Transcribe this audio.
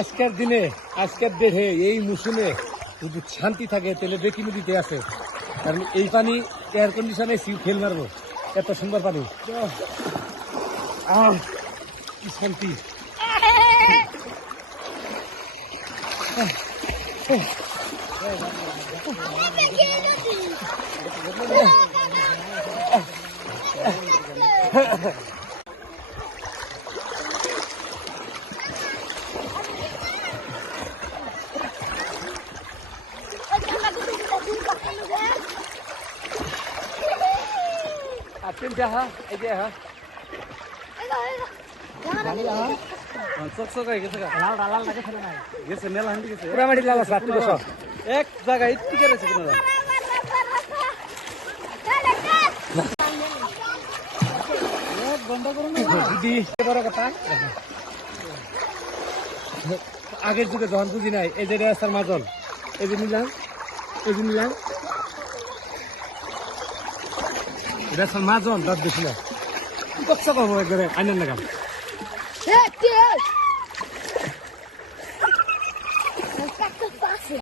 আজকের দিনে আজকের দেহে এই মৌসুমে যদি শান্তি থাকে তাহলে দেখি নদীতে আছে কারণ এই পানি এয়ার কন্ডিশনে সিউ ফেল মারবো এত সুন্দর পানি কি শান্তি আর মাটি লাল আছে আপনি বসো এক জায়গায় টিকে রয়েছে কোনো আগের যুগে যখন বুঝি নাই, এই যে রাস্তার মাজল, এই যে নিলাম এই যে নিলাম রাস্তার মাজল দাঁত দিছিল। কষ্ট করব একবারে আইনের লাগাম